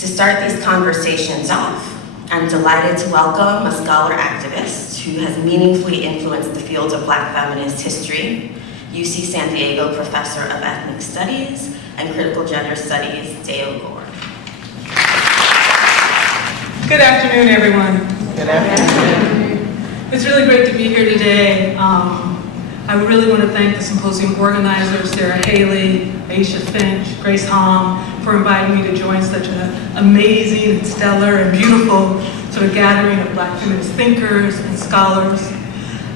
To start these conversations off, I'm delighted to welcome a scholar activist who has meaningfully influenced the field of Black feminist history, UC San Diego Professor of Ethnic Studies and Critical Gender Studies, Dayo Gore. Good afternoon, everyone. Good afternoon. It's really great to be here today. I really want to thank the symposium organizers, Sarah Haley, Aisha Finch, Grace Hom, for inviting me to join such an amazing and stellar and beautiful sort of gathering of Black feminist thinkers and scholars.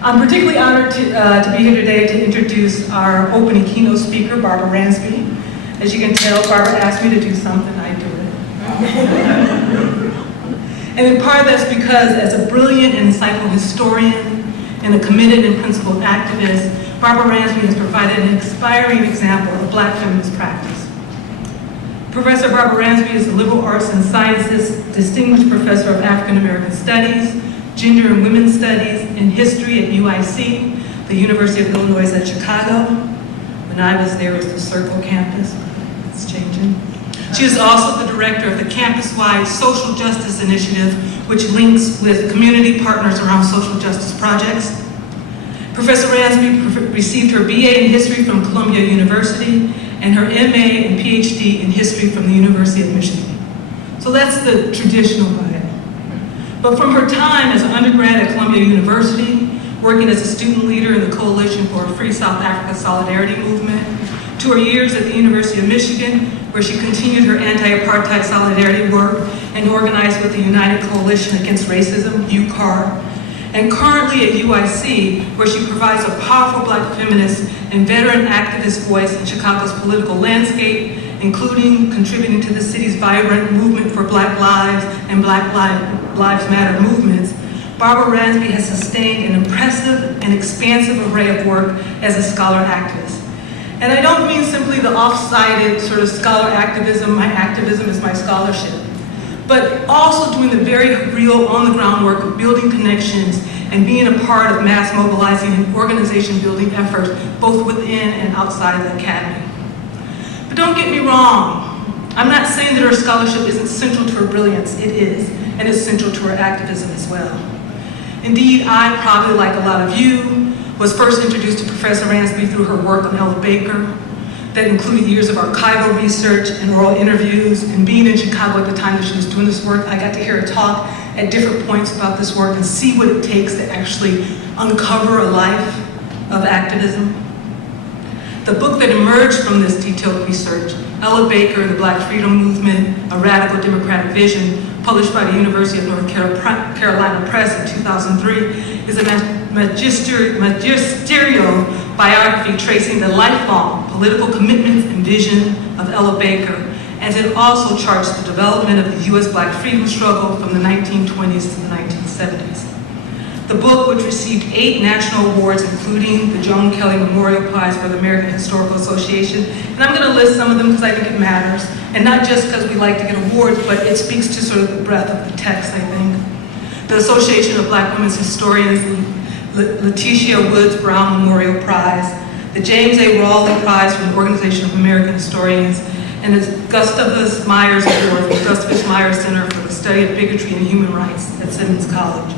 I'm particularly honored to be here today to introduce our opening keynote speaker, Barbara Ransby. As you can tell, Barbara asked me to do something, I do it. And in part that's because as a brilliant and insightful historian and a committed and principled activist, Barbara Ransby has provided an inspiring example of Black feminist practice. Professor Barbara Ransby is a liberal arts and sciences distinguished professor of African American Studies, Gender and Women's Studies, and History at UIC, the University of Illinois at Chicago. When I was there, it was the Circle campus. It's changing. She is also the director of the campus-wide Social Justice Initiative, which links with community partners around social justice projects. Professor Ransby received her BA in History from Columbia University and her MA and PhD in History from the University of Michigan. So that's the traditional bio. But from her time as an undergrad at Columbia University, working as a student leader in the Coalition for a Free South Africa Solidarity Movement, to her years at the University of Michigan, where she continued her anti-apartheid solidarity work and organized with the United Coalition Against Racism, UCAR, and currently at UIC, where she provides a powerful Black feminist and veteran activist voice in Chicago's political landscape, including contributing to the city's vibrant movement for Black Lives and Black Lives Matter movements. Barbara Ransby has sustained an impressive and expansive array of work as a scholar activist. And I don't mean simply the off-sided sort of scholar activism, my activism is my scholarship, but also doing the very real on-the-ground work of building connections and being a part of mass mobilizing and organization building efforts, both within and outside of the academy. But don't get me wrong, I'm not saying that her scholarship isn't central to her brilliance, it is, and it's central to her activism as well. Indeed, I, probably like a lot of you, was first introduced to Professor Ransby through her work on Ella Baker, that included years of archival research and oral interviews, and being in Chicago at the time that she was doing this work, I got to hear her talk at different points about this work and see what it takes to actually uncover a life of activism. The book that emerged from this detailed research, Ella Baker, The Black Freedom Movement, A Radical Democratic Vision, published by the University of North Carolina Press in 2003, is a magisterial biography tracing the lifelong political commitments and vision of Ella Baker, as it also charts the development of the U.S. Black freedom struggle from the 1920s to the 1970s. The book, which received 8 national awards, including the Joan Kelly Memorial Prize for the American Historical Association, and I'm going to list some of them because I think it matters, and not just because we like to get awards, but it speaks to sort of the breadth of the text, I think. The Association of Black Women's Historians, Letitia Woods Brown Memorial Prize, the James A. Rawley Prize from the Organization of American Historians, and the Gustavus Myers Award from the Gustavus Myers Center for the Study of Bigotry and Human Rights at Simmons College.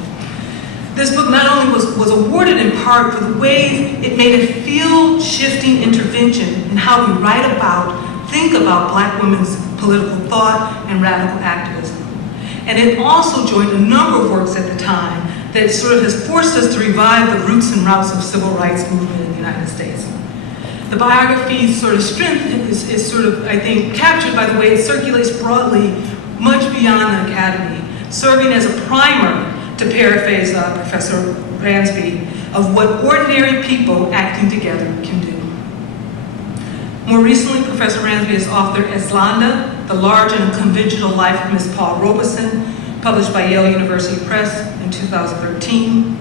This book not only was awarded in part for the ways it made a field-shifting intervention in how we write about, think about Black women's political thought and radical activism. And it also joined a number of works at the time that sort of has forced us to revive the roots and routes of civil rights movement in the United States. The biography's sort of strength is sort of, I think, captured by the way it circulates broadly, much beyond the academy, serving as a primer, to paraphrase Professor Ransby, of what ordinary people acting together can do. More recently, Professor Ransby has authored Islanda, The Large and Unconventional Life of Miss Paul Robeson, published by Yale University Press in 2013.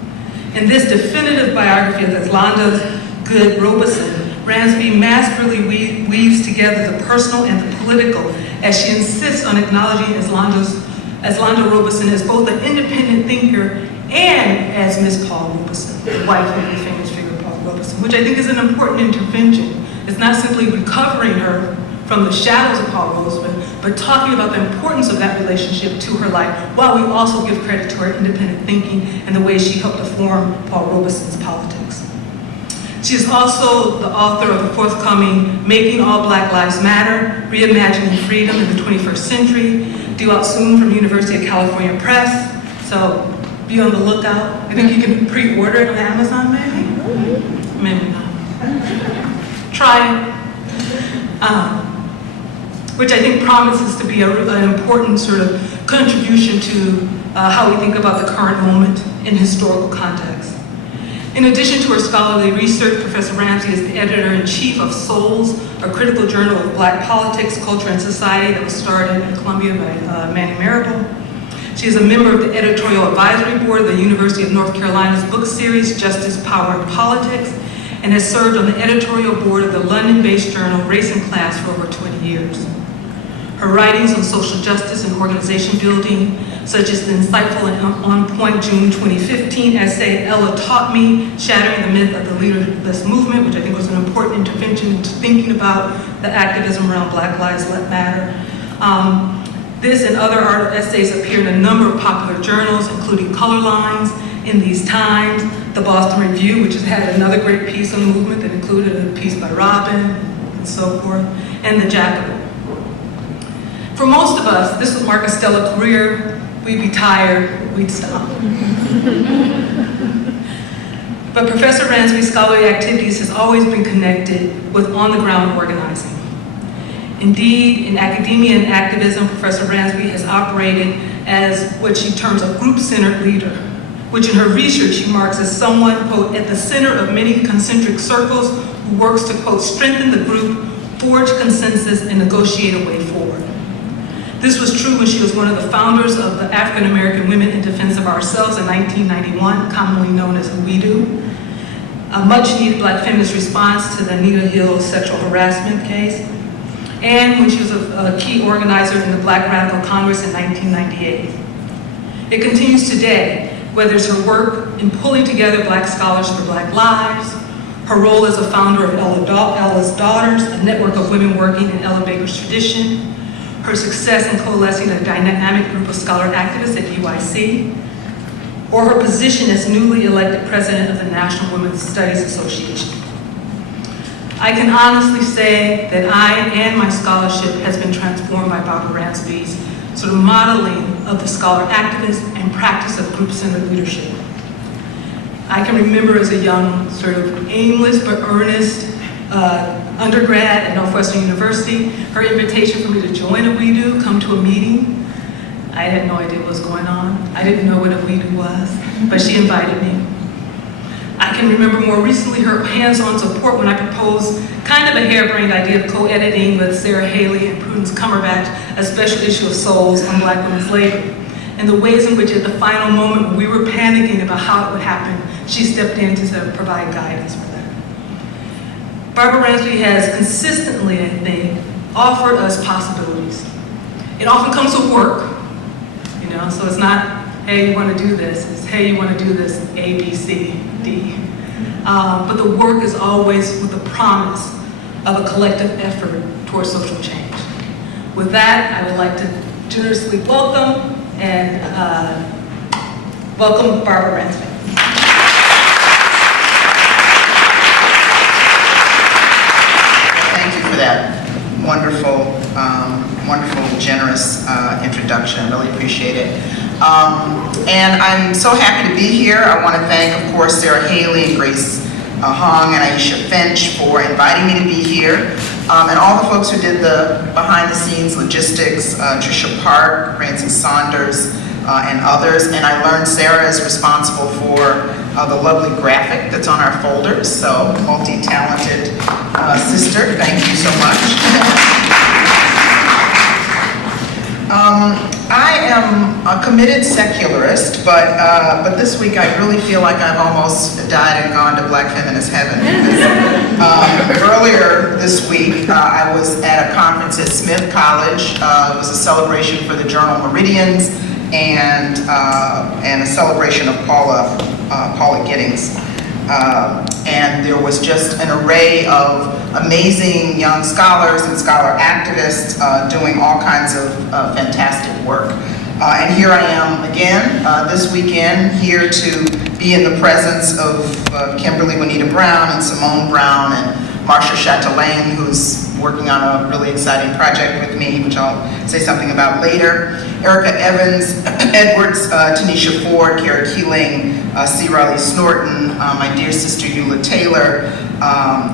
In this definitive biography of Islanda Good Robeson, Ransby masterfully weaves together the personal and the political as she insists on acknowledging Islanda Robeson as both an independent thinker and as Miss Paul Robeson, the wife of the famous figure Paul Robeson, which I think is an important intervention. It's not simply recovering her from the shadows of Paul Robeson, but talking about the importance of that relationship to her life, while we also give credit to her independent thinking and the way she helped to form Paul Robeson's politics. She is also the author of the forthcoming Making All Black Lives Matter, Reimagining Freedom in the 21st Century, due out soon from University of California Press. So be on the lookout. I think you can pre-order it on Amazon, maybe? Maybe not. Try it. Which I think promises to be an important sort of contribution to how we think about the current moment in historical context. In addition to her scholarly research, Professor Ransby is the editor-in-chief of Souls, a critical journal of Black politics, culture, and society that was started at Columbia by Manny Marable. She is a member of the editorial advisory board of the University of North Carolina's book series, Justice, Power, and Politics, and has served on the editorial board of the London-based journal Race and Class for over 20 years. Her writings on social justice and organization building, such as the insightful and on-point June 2015 essay, Ella Taught Me, Shattering the Myth of the Leaderless Movement, which I think was an important intervention into thinking about the activism around Black Lives Matter. This and other essays appear in a number of popular journals, including Color Lines, In These Times, the Boston Review, which has had another great piece on the movement that included a piece by Robin, and so forth, and The Jacobin. For most of us, this would mark a stellar career. We'd be tired, we'd stop. But Professor Ransby's scholarly activities has always been connected with on-the-ground organizing. Indeed, in academia and activism, Professor Ransby has operated as what she terms a group-centered leader, which in her research she marks as someone, quote, at the center of many concentric circles who works to, quote, strengthen the group, forge consensus, and negotiate a way forward. This was true when she was one of the founders of the African American Women in Defense of Ourselves in 1991, commonly known as We Do, a much-needed Black feminist response to the Anita Hill sexual harassment case, and when she was a key organizer in the Black Radical Congress in 1998. It continues today, whether it's her work in pulling together Black scholars for Black lives, her role as a founder of Ella's Daughters, a network of women working in Ella Baker's tradition, her success in coalescing a dynamic group of scholar activists at UIC, or her position as newly elected president of the National Women's Studies Association. I can honestly say that I and my scholarship has been transformed by Barbara Ransby's sort of modeling of the scholar activist and practice of group-centered leadership. I can remember as a young, sort of aimless but earnest undergrad at Northwestern University, her invitation for me to join a We Do, come to a meeting. I had no idea what was going on. I didn't know what a We Do was, but she invited me. I can remember more recently her hands-on support when I proposed kind of a harebrained idea of co-editing with Sarah Haley and Prudence Cumberbatch a special issue of Souls on Black women's labor, and the ways in which at the final moment when we were panicking about how it would happen, she stepped in to sort of provide guidance for that. Barbara Ransby has consistently, I think, offered us possibilities. It often comes with work, you know, so it's not, hey, you want to do this, it's, hey, you want to do this, A, B, C, D. But the work is always with the promise of a collective effort towards social change. With that, I would like to generously welcome Barbara Ransby. Thank you for that wonderful, generous introduction. I really appreciate it. And I'm so happy to be here. I want to thank, of course, Sarah Haley, Grace Hong, and Aisha Finch for inviting me to be here. And all the folks who did the behind-the-scenes logistics, Tricia Park, Francis Saunders, and others. And I learned Sarah is responsible for the lovely graphic that's on our folders. So, multi-talented sister, thank you so much. I am a committed secularist, but this week I really feel like I've almost died and gone to Black feminist heaven. Earlier this week, I was at a conference at Smith College. It was a celebration for the journal Meridians and a celebration of Paula Giddings. And there was just an array of amazing young scholars and scholar activists doing all kinds of fantastic work. And here I am again this weekend, here to be in the presence of Kimberly Juanita Brown and Simone Brown and Marcia Chatelain, who's working on a really exciting project with me, which I'll say something about later. Erica Evans, Edwards, Tanisha Ford, Kara Keeling, C. Riley Snorton, my dear sister Eula Taylor,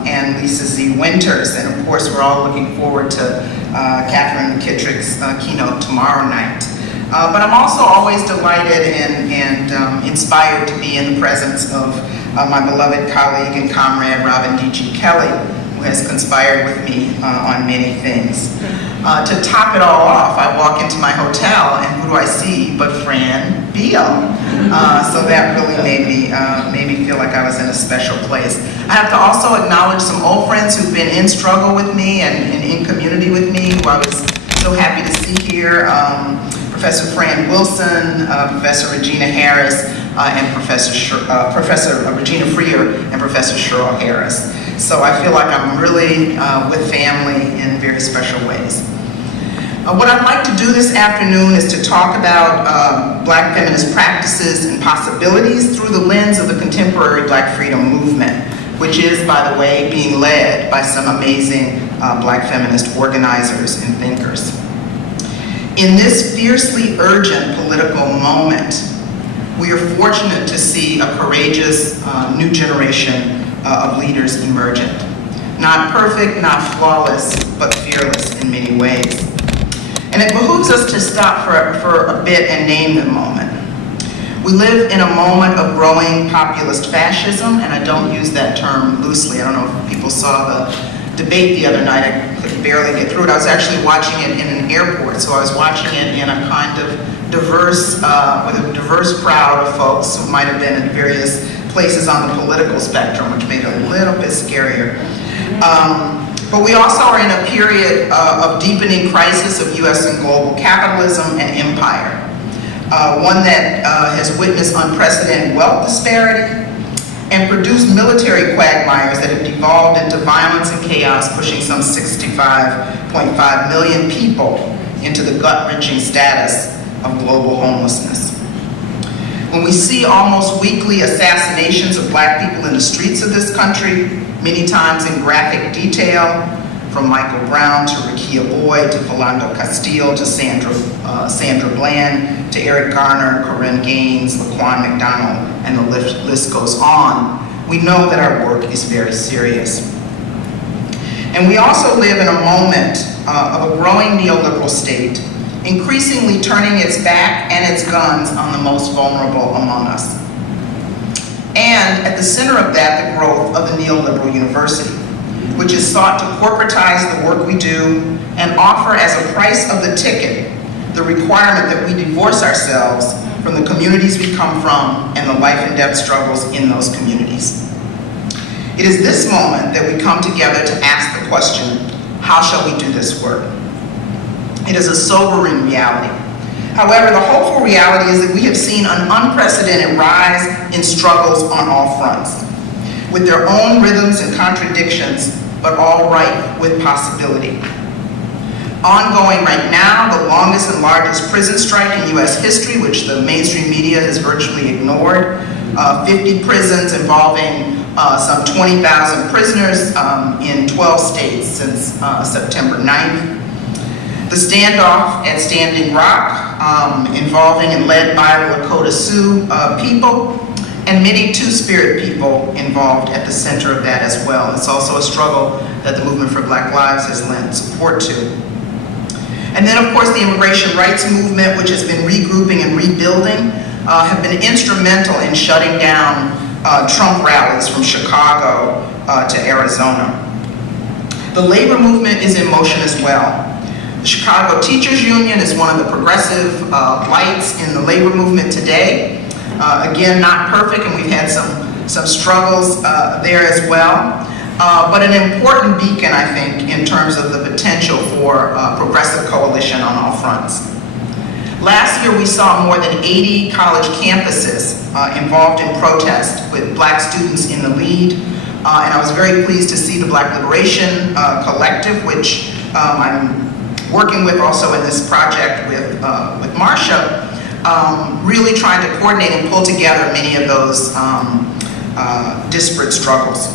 and Lisa Z. Winters. And of course, we're all looking forward to Catherine McKittrick's keynote tomorrow night. But I'm also always delighted and inspired to be in the presence of my beloved colleague and comrade, Robin D.G. Kelly, who has conspired with me on many things. To top it all off, I walk into my hotel, and who do I see but Fran Beal? So that really made me feel like I was in a special place. I have to also acknowledge some old friends who've been in struggle with me and in community with me, who I was so happy to see here. Professor Fran Wilson, Professor Regina Harris, and Professor Regina Freer and Professor Cheryl Harris. So I feel like I'm really with family in very special ways. What I'd like to do this afternoon is to talk about Black feminist practices and possibilities through the lens of the contemporary Black freedom movement, which is, by the way, being led by some amazing Black feminist organizers and thinkers. In this fiercely urgent political moment, we are fortunate to see a courageous new generation of leaders emergent. Not perfect, not flawless, but fearless in many ways. And it behooves us to stop for a bit and name the moment. We live in a moment of growing populist fascism, and I don't use that term loosely. I don't know if people saw the debate the other night. I could barely get through it. I was actually watching it in an airport, so I was watching it in a kind of diverse, with a diverse crowd of folks who might have been at various places on the political spectrum, which made it a little bit scarier. But we also are in a period of deepening crisis of US and global capitalism and empire. One that has witnessed unprecedented wealth disparity and produced military quagmires that have devolved into violence and chaos, pushing some 65.5 million people into the gut-wrenching status of global homelessness. When we see almost weekly assassinations of Black people in the streets of this country, many times in graphic detail, from Michael Brown to Rekia Boyd to Philando Castile to Sandra Bland to Eric Garner, Corinne Gaines, Laquan McDonald, and the list goes on, we know that our work is very serious. And we also live in a moment of a growing neoliberal state, increasingly turning its back and its guns on the most vulnerable among us. And at the center of that, the growth of the neoliberal university, which is sought to corporatize the work we do and offer as a price of the ticket the requirement that we divorce ourselves from the communities we come from and the life and death struggles in those communities. It is this moment that we come together to ask the question, how shall we do this work? It is a sobering reality. However, the hopeful reality is that we have seen an unprecedented rise in struggles on all fronts, with their own rhythms and contradictions, but all ripe with possibility. Ongoing right now, the longest and largest prison strike in US history, which the mainstream media has virtually ignored. 50 prisons involving some 20,000 prisoners in 12 states since September 9th. The standoff at Standing Rock, involving and led by Lakota Sioux people, and many Two-Spirit people involved at the center of that as well. It's also a struggle that the Movement for Black Lives has lent support to. And then, of course, the immigration rights movement, which has been regrouping and rebuilding, have been instrumental in shutting down Trump rallies from Chicago to Arizona. The labor movement is in motion as well. The Chicago Teachers Union is one of the progressive lights in the labor movement today. Again, not perfect, and we've had some struggles there as well. But an important beacon, I think, in terms of the potential for progressive coalition on all fronts. Last year, we saw more than 80 college campuses involved in protest with Black students in the lead. And I was very pleased to see the Black Liberation Collective, which I'm working with also in this project with Marsha, really trying to coordinate and pull together many of those disparate struggles.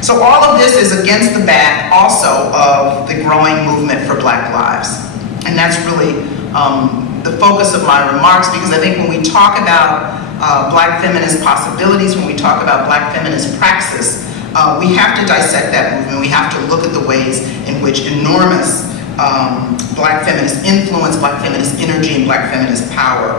So all of this is against the back also of the growing movement for Black lives. And that's really the focus of my remarks, because I think when we talk about Black feminist possibilities, when we talk about Black feminist praxis, we have to dissect that movement. We have to look at the ways in which enormous Black feminist influence, Black feminist energy, and Black feminist power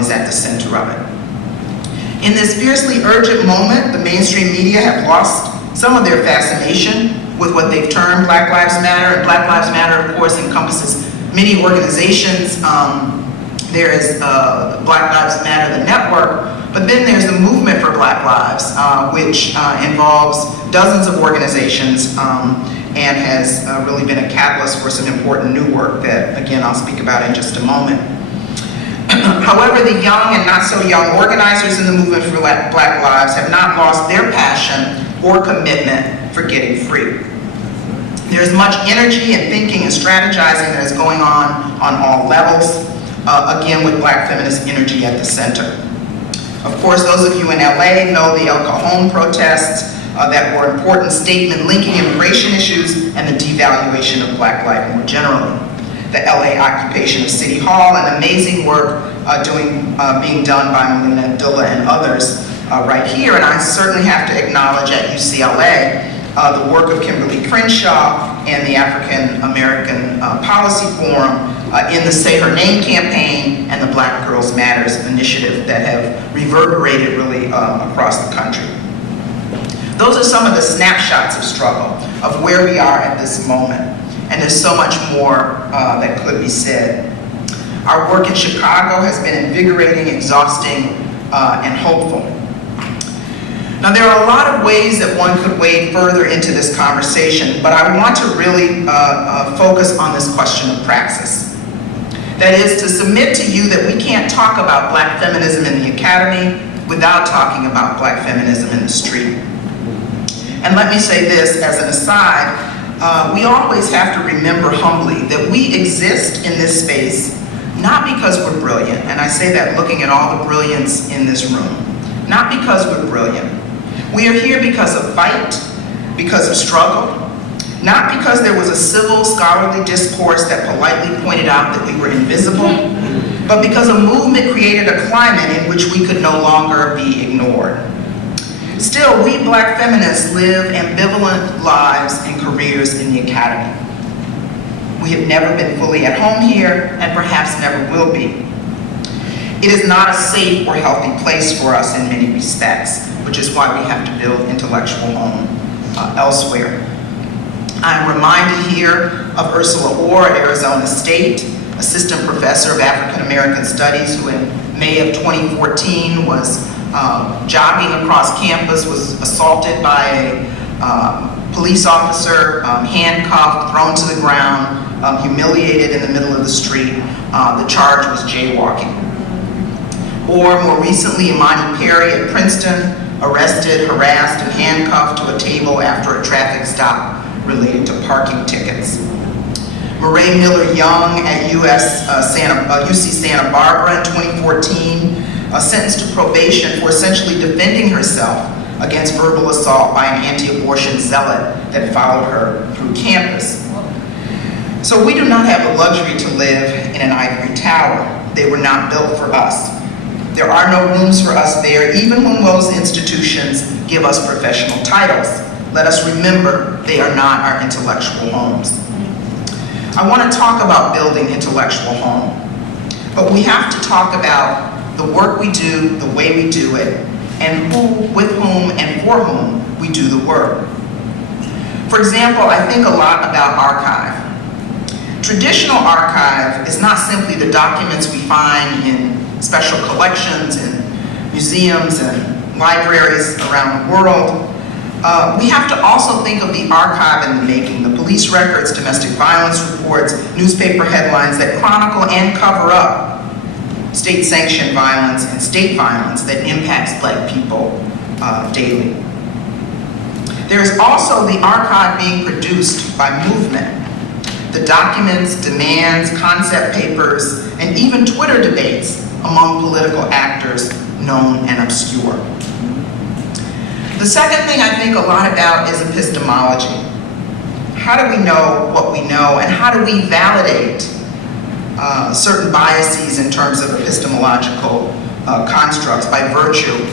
is at the center of it. In this fiercely urgent moment, the mainstream media have lost some of their fascination with what they've termed Black Lives Matter. And Black Lives Matter, of course, encompasses many organizations. There is Black Lives Matter, the network, but then there's the Movement for Black Lives, which involves dozens of organizations and has really been a catalyst for some important new work that, again, I'll speak about in just a moment. However, the young and not so young organizers in the Movement for Black Lives have not lost their passion or commitment for getting free. There's much energy and thinking and strategizing that is going on all levels, again with Black feminist energy at the center. Of course, those of you in LA know the El Cajon protests that were important statement linking immigration issues and the devaluation of Black life more generally. The LA occupation of City Hall and amazing work being done by Melina Abdullah and others right here. And I certainly have to acknowledge at UCLA the work of Kimberly Crenshaw and the African American Policy Forum in the Say Her Name campaign and the Black Girls Matters initiative that have reverberated really across the country. Those are some of the snapshots of struggle, of where we are at this moment. And there's so much more that could be said. Our work in Chicago has been invigorating, exhausting, and hopeful. Now, there are a lot of ways that one could wade further into this conversation, but I want to really focus on this question of praxis. That is, to submit to you that we can't talk about Black feminism in the academy without talking about Black feminism in the street. And let me say this as an aside, we always have to remember humbly that we exist in this space not because we're brilliant, and I say that looking at all the brilliance in this room, not because we're brilliant. We are here because of fight, because of struggle, not because there was a civil scholarly discourse that politely pointed out that we were invisible, but because a movement created a climate in which we could no longer be ignored. Still, we Black feminists live ambivalent lives and careers in the academy. We have never been fully at home here, and perhaps never will be. It is not a safe or healthy place for us in many respects, which is why we have to build intellectual home elsewhere. I'm reminded here of Ursula Orr at Arizona State, assistant professor of African American Studies, who in May of 2014 was jogging across campus, was assaulted by a police officer, handcuffed, thrown to the ground, humiliated in the middle of the street. The charge was jaywalking. Or more recently, Imani Perry at Princeton, arrested, harassed, and handcuffed to a table after a traffic stop related to parking tickets. Marae Miller Young at UC Santa Barbara in 2014, sentenced to probation for essentially defending herself against verbal assault by an anti-abortion zealot that followed her through campus. So we do not have the luxury to live in an ivory tower. They were not built for us. There are no rooms for us there, even when those institutions give us professional titles. Let us remember they are not our intellectual homes. I want to talk about building intellectual home, but we have to talk about the work we do, the way we do it, and who, with whom, and for whom we do the work. For example, I think a lot about archive. Traditional archive is not simply the documents we find in special collections and museums and libraries around the world. We have to also think of the archive in the making, the police records, domestic violence reports, newspaper headlines that chronicle and cover up state-sanctioned violence and state violence that impacts Black people daily. There is also the archive being produced by movement. The documents, demands, concept papers, and even Twitter debates among political actors known and obscure. The second thing I think a lot about is epistemology. How do we know what we know, and how do we validate certain biases in terms of epistemological constructs by virtue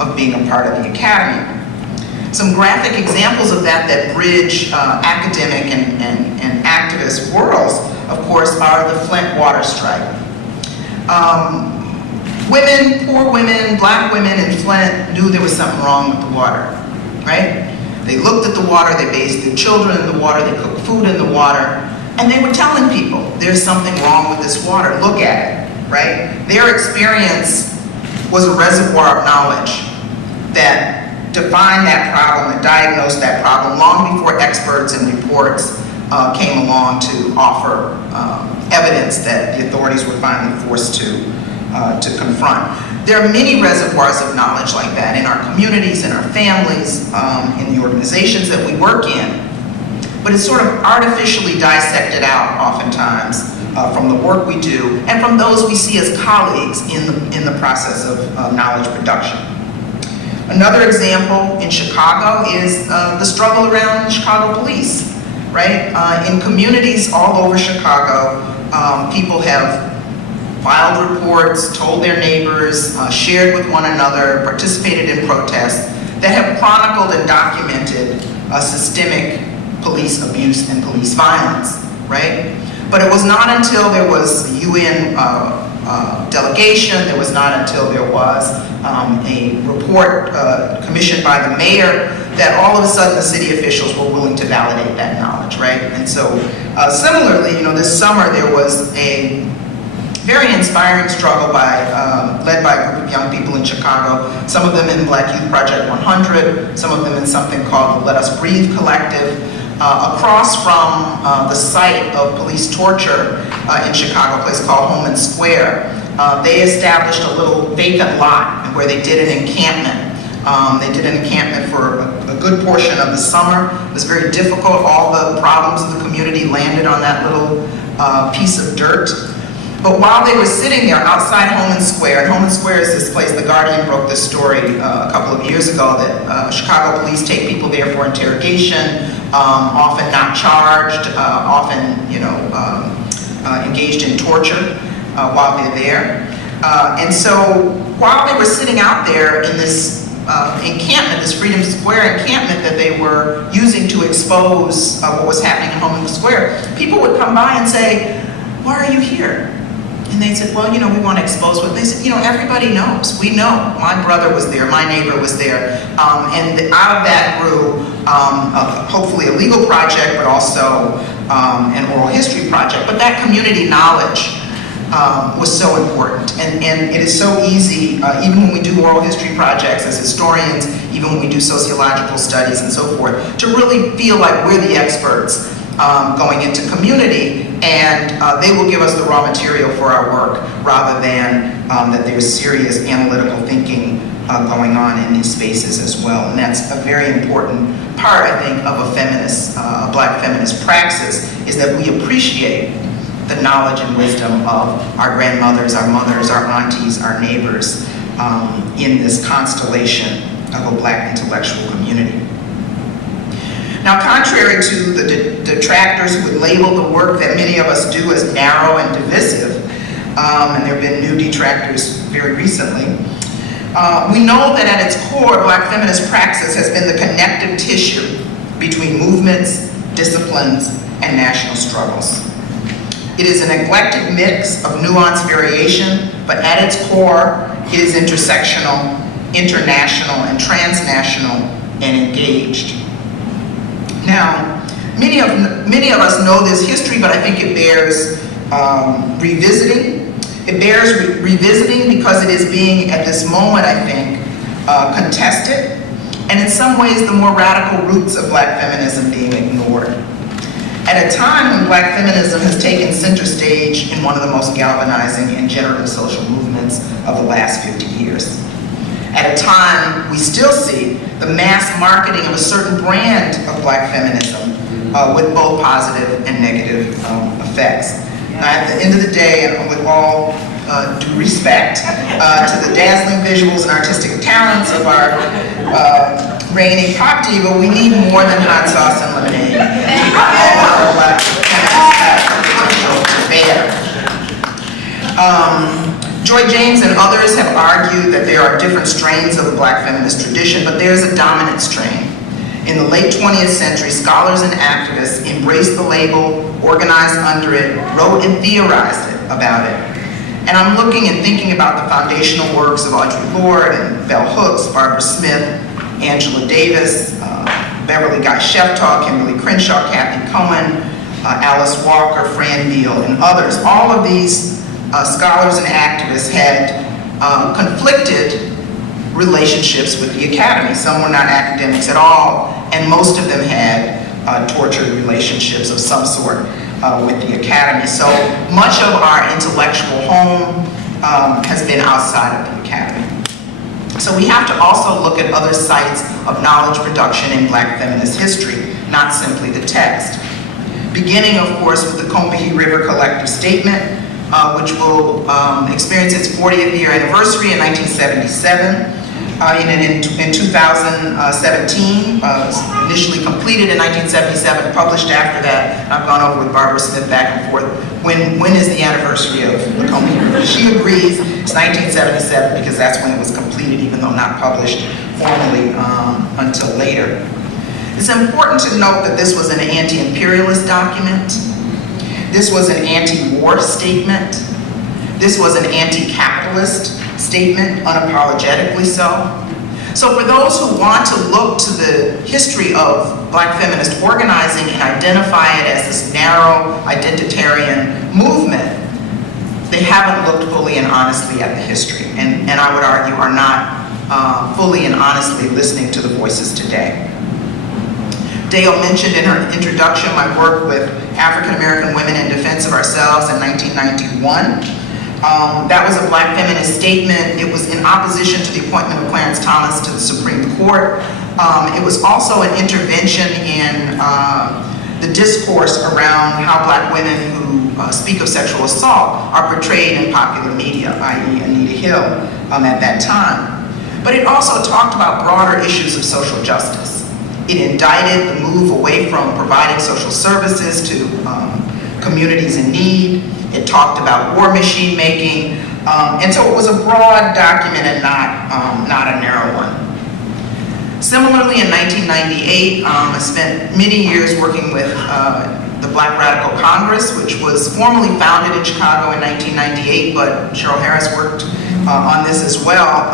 of being a part of the academy? Some graphic examples of that bridge academic and activist worlds, of course, are the Flint water strike. Women, poor women, Black women in Flint knew there was something wrong with the water, right? They looked at the water, they bathed their children in the water, they cooked food in the water, and they were telling people, there's something wrong with this water, look at it, right? Their experience was a reservoir of knowledge that defined that problem and diagnosed that problem long before experts and reports came along to offer evidence that the authorities were finally forced to confront. There are many reservoirs of knowledge like that in our communities, in our families, in the organizations that we work in, but it's sort of artificially dissected out oftentimes from the work we do and from those we see as colleagues in the process of knowledge production. Another example in Chicago is the struggle around the Chicago police, right? In communities all over Chicago, people have filed reports, told their neighbors, shared with one another, participated in protests that have chronicled and documented systemic police abuse and police violence, right? But it was not until there was a UN delegation, there was not until there was a report commissioned by the mayor that all of a sudden the city officials were willing to validate that knowledge, right? And so similarly, this summer there was a very inspiring struggle led by a group of young people in Chicago, some of them in Black Youth Project 100, some of them in something called the Let Us Breathe Collective, across from the site of police torture in Chicago, a place called Home and Square. They established a little vacant lot where they did an encampment. They did an encampment for a good portion of the summer. It was very difficult. All the problems of the community landed on that little piece of dirt. But while they were sitting there outside Home and Square, and Home and Square is this place, The Guardian broke this story a couple of years ago, that Chicago police take people there for interrogation, often not charged, often engaged in torture while they're there. And so while they were sitting out there in this encampment, this Freedom Square encampment that they were using to expose what was happening in Home and Square, people would come by and say, "Why are you here?" And they said, well, we want to expose what they said. Everybody knows. We know. My brother was there. My neighbor was there. And out of that grew hopefully a legal project, but also an oral history project. But that community knowledge was so important. And it is so easy, even when we do oral history projects as historians, even when we do sociological studies and so forth, to really feel like we're the experts going into community, and they will give us the raw material for our work rather than that there's serious analytical thinking going on in these spaces as well. And that's a very important part, I think, of a feminist, Black feminist praxis, is that we appreciate the knowledge and wisdom of our grandmothers, our mothers, our aunties, our neighbors in this constellation of a Black intellectual community. Now, contrary to the detractors who would label the work that many of us do as narrow and divisive, and there have been new detractors very recently, we know that at its core, Black feminist praxis has been the connective tissue between movements, disciplines, and national struggles. It is an eclectic mix of nuanced variation, but at its core, it is intersectional, international, and transnational, and engaged. Now, many of us know this history, but I think it bears revisiting. It bears revisiting because it is being, at this moment, I think, contested, and in some ways, the more radical roots of Black feminism being ignored. at a time when Black feminism has taken center stage in one of the most galvanizing and generative social movements of the last 50 years. At a time we still see the mass marketing of a certain brand of Black feminism with both positive and negative effects. At the end of the day, and with all due respect to the dazzling visuals and artistic talents of our reigning pop diva, we need more than hot sauce and lemonade. All Black feminists have potential to bear. Joy James and others have argued that there are different strains of the Black feminist tradition, but there's a dominant strain. In the late 20th century, scholars and activists embraced the label, organized under it, wrote and theorized about it. And I'm looking and thinking about the foundational works of Audre Lorde and Bell Hooks, Barbara Smith, Angela Davis, Beverly Guy Sheftall, Kimberly Crenshaw, Kathy Cohen, Alice Walker, Fran Beal, and others. All of these scholars and activists had conflicted relationships with the academy. Some were not academics at all, and most of them had tortured relationships of some sort with the academy. So much of our intellectual home has been outside of the academy. So we have to also look at other sites of knowledge production in Black feminist history, not simply the text. Beginning, of course, with the Combahee River Collective Statement, which will experience its 40th year anniversary in 1977. In 2017, initially completed in 1977, published after that. I've gone over with Barbara Smith back and forth. When is the anniversary of the Combahee River? She agrees it's 1977 because that's when it was completed, even though not published formally until later. It's important to note that this was an anti-imperialist document. This was an anti-war statement. This was an anti-capitalist statement, unapologetically so. So for those who want to look to the history of Black feminist organizing and identify it as this narrow identitarian movement, they haven't looked fully and honestly at the history, and I would argue are not fully and honestly listening to the voices today. Dayo mentioned in her introduction my work with African American women in defense of ourselves in 1991. That was a Black feminist statement. It was in opposition to the appointment of Clarence Thomas to the Supreme Court. It was also an intervention in the discourse around how Black women who speak of sexual assault are portrayed in popular media, i.e. Anita Hill at that time. But it also talked about broader issues of social justice. It indicted the move away from providing social services to communities in need. It talked about war machine making, and so it was a broad document and not a narrow one. Similarly, in 1998, I spent many years working with the Black Radical Congress, which was formally founded in Chicago in 1998, but Cheryl Harris worked on this as well.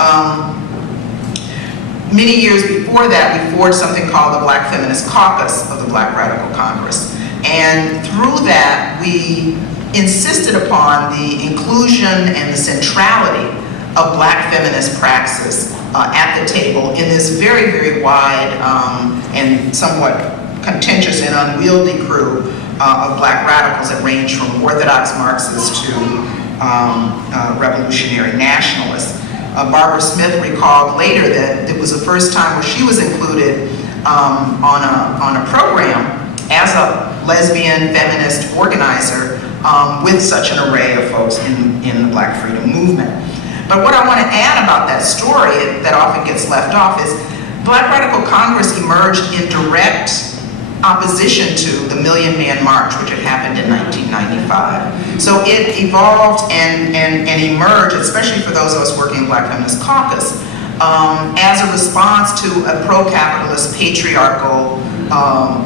Many years before that, we forged something called the Black Feminist Caucus of the Black Radical Congress. And through that, we insisted upon the inclusion and the centrality of Black feminist praxis at the table in this very, very wide and somewhat contentious and unwieldy crew of Black radicals that range from Orthodox Marxists to revolutionary nationalists. Barbara Smith recalled later that it was the first time where she was included on a program as a lesbian feminist organizer with such an array of folks in the Black freedom movement. But what I want to add about that story that often gets left off is Black Radical Congress emerged in direct opposition to the Million Man March, which had happened in 1995. So it evolved and emerged, especially for those of us working in Black Feminist Caucus, as a response to a pro-capitalist, patriarchal,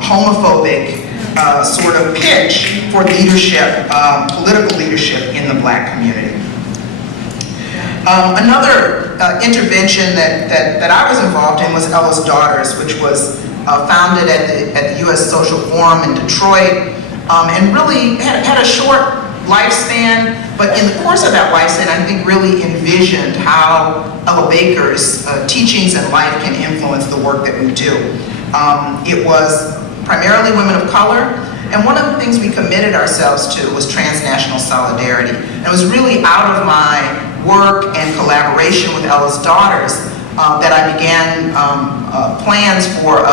homophobic sort of pitch for leadership, political leadership in the Black community. Another intervention that I was involved in was Ella's Daughters, which was founded at the U.S. Social Forum in Detroit, and really had a short lifespan, but in the course of that lifespan, I think really envisioned how Ella Baker's teachings and life can influence the work that we do. It was primarily women of color, And one of the things we committed ourselves to was transnational solidarity. And it was really out of my work and collaboration with Ella's Daughters that I began plans for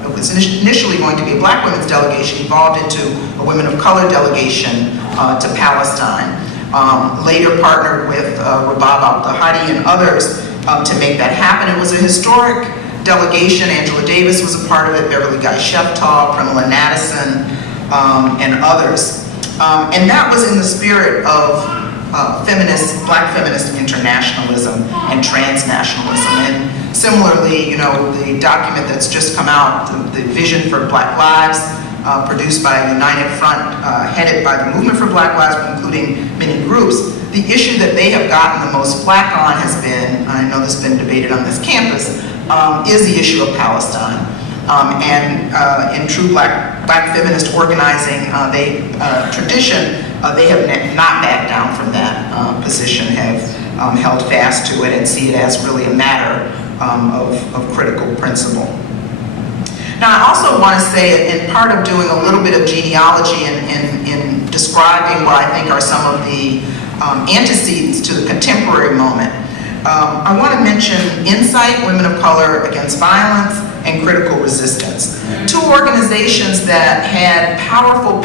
it was initially going to be a Black women's delegation, evolved into a women of color delegation to Palestine. Later partnered with Rabab Al-Dahadi and others to make that happen. It was a historic delegation. Angela Davis was a part of it, Beverly Guy-Sheftall, Premilla Nadasen, and others. And that was in the spirit of Black feminist internationalism and transnationalism. And similarly, the document that's just come out, the Vision for Black Lives, produced by a United Front, headed by the Movement for Black Lives, including many groups. The issue that they have gotten the most flack on has been, I know this has been debated on this campus, is the issue of Palestine. In true black feminist organizing tradition, they have not backed down from that position, have held fast to it and see it as really a matter of critical principle. Now, I also want to say, in part of doing a little bit of genealogy in describing what I think are some of the antecedents to the contemporary moment, I want to mention Insight, Women of Color Against Violence, and Critical Resistance. Two organizations that had powerful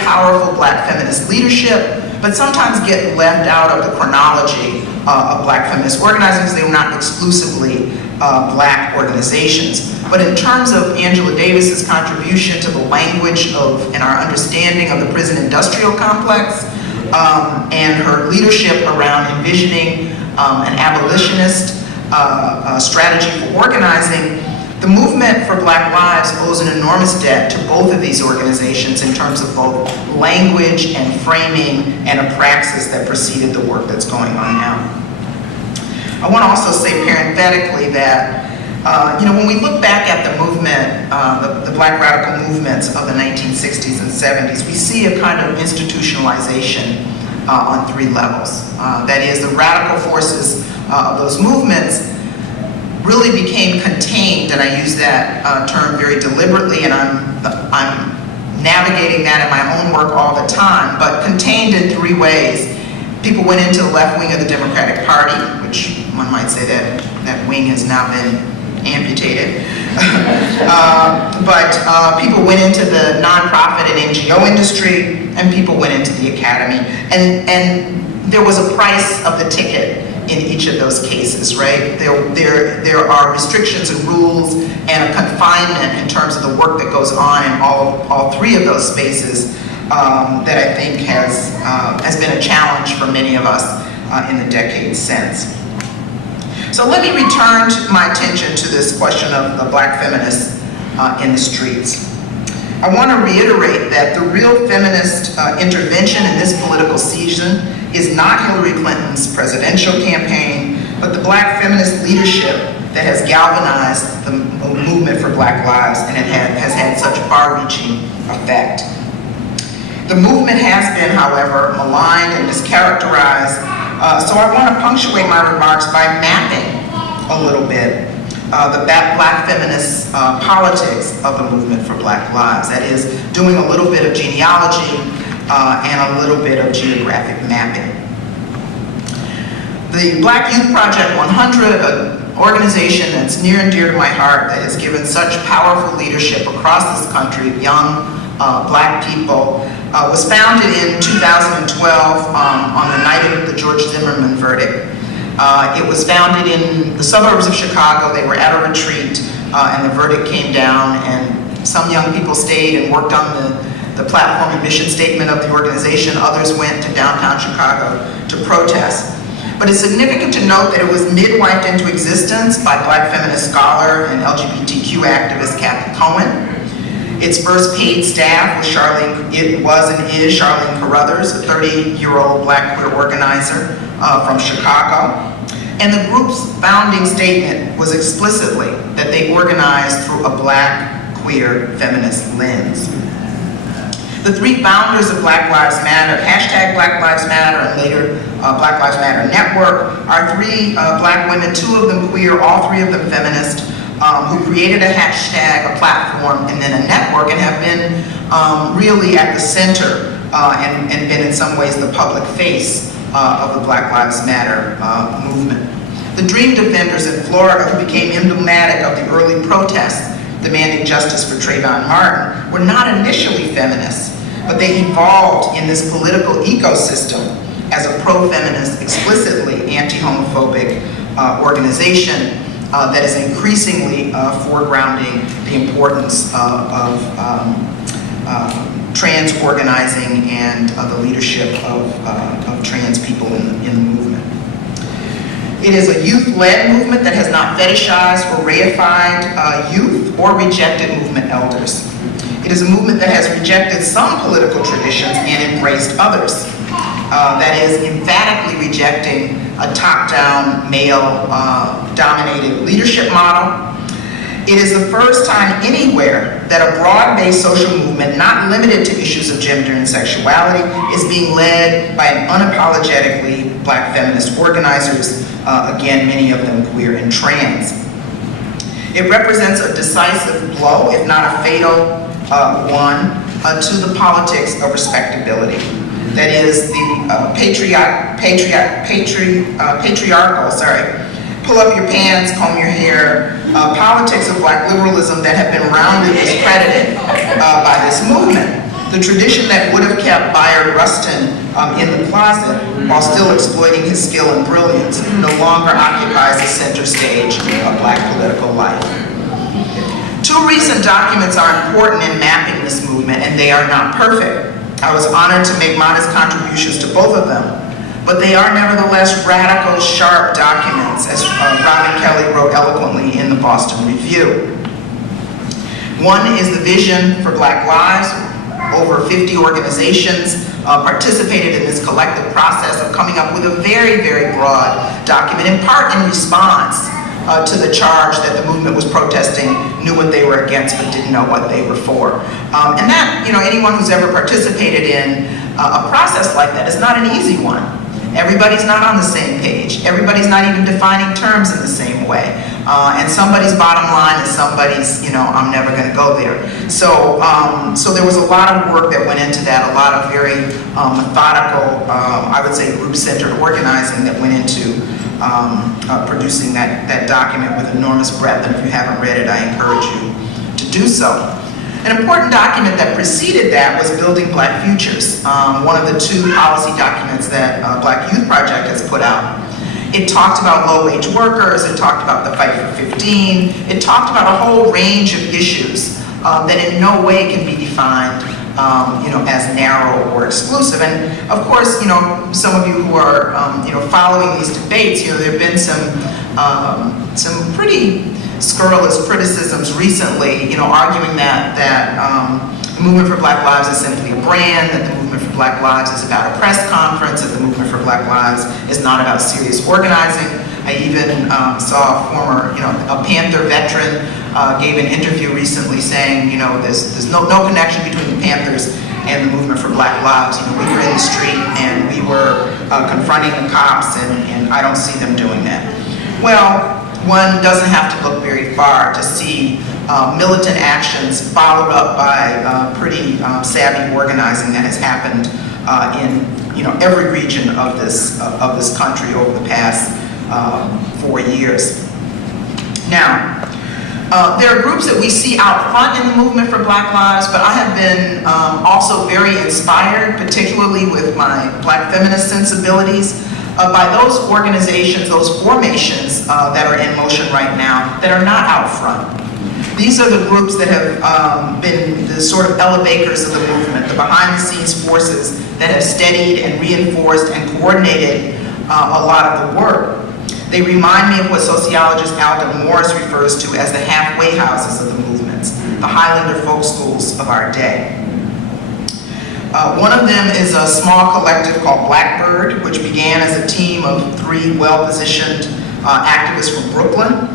Black feminist leadership, but sometimes get left out of the chronology of Black feminist organizing because they were not exclusively Black organizations. But in terms of Angela Davis's contribution to the language and our understanding of the prison industrial complex, and her leadership around envisioning an abolitionist strategy for organizing, the Movement for Black Lives owes an enormous debt to both of these organizations in terms of both language and framing and a praxis that preceded the work that's going on now. I want to also say parenthetically that when we look back at the movement, the Black radical movements of the 1960s and 70s, we see a kind of institutionalization on three levels. That is, the radical forces of those movements really became contained, and I use that term very deliberately, and I'm navigating that in my own work all the time, but contained in three ways. People went into the left wing of the Democratic Party, which one might say that wing has now been amputated. But people went into the nonprofit and NGO industry, and people went into the academy. And there was a price of the ticket in each of those cases, right? There are restrictions and rules and a confinement in terms of the work that goes on in all three of those spaces that I think has been a challenge for many of us in the decades since. So let me return my attention to this question of the Black feminists in the streets. I want to reiterate that the real feminist intervention in this political season is not Hillary Clinton's presidential campaign, but the Black feminist leadership that has galvanized the movement for Black lives and has had such far-reaching effect. The movement has been, however, maligned and mischaracterized, so I want to punctuate my remarks by mapping a little bit the Black feminist politics of the movement for Black lives. That is, doing a little bit of genealogy and a little bit of geographic mapping. The Black Youth Project 100, an organization that's near and dear to my heart, that has given such powerful leadership across this country of young Black people, was founded in 2012 on the night of the George Zimmerman verdict. It was founded in the suburbs of Chicago. They were at a retreat, and the verdict came down, and some young people stayed and worked on the platform and mission statement of the organization. Others went to downtown Chicago to protest. But it's significant to note that it was midwifed into existence by Black feminist scholar and LGBTQ activist Kathy Cohen. Its first paid staff was Charlene Carruthers, a 30-year-old Black queer organizer from Chicago. And the group's founding statement was explicitly that they organized through a Black queer feminist lens. The three founders of Black Lives Matter, hashtag Black Lives Matter, and later Black Lives Matter Network, are three Black women, two of them queer, all three of them feminist, who created a hashtag, a platform, and then a network, and have been really at the center and been in some ways the public face of the Black Lives Matter movement. The Dream Defenders in Florida, who became emblematic of the early protests demanding justice for Trayvon Martin, were not initially feminists, but they evolved in this political ecosystem as a pro-feminist, explicitly anti-homophobic organization that is increasingly foregrounding the importance of trans organizing and the leadership of trans people in the movement. It is a youth-led movement that has not fetishized or reified youth or rejected movement elders. It is a movement that has rejected some political traditions and embraced others. That is emphatically rejecting a top-down, male-dominated leadership model. It is the first time anywhere that a broad-based social movement, not limited to issues of gender and sexuality, is being led by an unapologetically Black feminist organizers, again, many of them queer and trans. It represents a decisive blow, if not a fatal one, to the politics of respectability. That is the patriarchal, pull up your pants, comb your hair, politics of Black liberalism that have been roundly discredited by this movement. The tradition that would have kept Bayard Rustin in the closet while still exploiting his skill and brilliance no longer occupies the center stage of Black political life. Two recent documents are important in mapping this movement, and they are not perfect. I was honored to make modest contributions to both of them, but they are nevertheless radical, sharp documents, as Robin Kelly wrote eloquently in the Boston Review. One is the Vision for Black Lives. Over 50 organizations participated in this collective process of coming up with a very, very broad document, in part in response to the charge that the movement was protesting, knew what they were against, but didn't know what they were for. And that, anyone who's ever participated in a process like that is not an easy one. Everybody's not on the same page. Everybody's not even defining terms in the same way. And somebody's bottom line is somebody's, I'm never gonna go there. So there was a lot of work that went into that, a lot of very methodical, I would say group-centered organizing that went into producing that document with enormous breadth. And if you haven't read it, I encourage you to do so. An important document that preceded that was Building Black Futures, one of the two policy documents that Black Youth Project has put out. It talked about low-wage workers, it talked about the fight for 15, it talked about a whole range of issues that in no way can be defined as narrow or exclusive. And of course, some of you who are following these debates, there have been some pretty scurrilous criticisms recently, arguing that the Movement for Black Lives is simply a brand, that the Movement for Black Lives is about a press conference, that the Movement for Black Lives is not about serious organizing. I even saw a former, a Panther veteran gave an interview recently saying, there's no connection between the Panthers and the Movement for Black Lives. We were in the street and we were confronting the cops, and I don't see them doing that. Well, one doesn't have to look very far to see militant actions followed up by pretty savvy organizing that has happened in every region of this country over the past 4 years. Now, there are groups that we see out front in the Movement for Black Lives, but I have been also very inspired, particularly with my Black feminist sensibilities, by those organizations, those formations that are in motion right now that are not out front. These are the groups that have been the sort of elevators of the movement, the behind-the-scenes forces that have steadied and reinforced and coordinated a lot of the work. They remind me of what sociologist Alden Morris refers to as the halfway houses of the movements, the Highlander folk schools of our day. One of them is a small collective called Blackbird, which began as a team of 3 well-positioned activists from Brooklyn.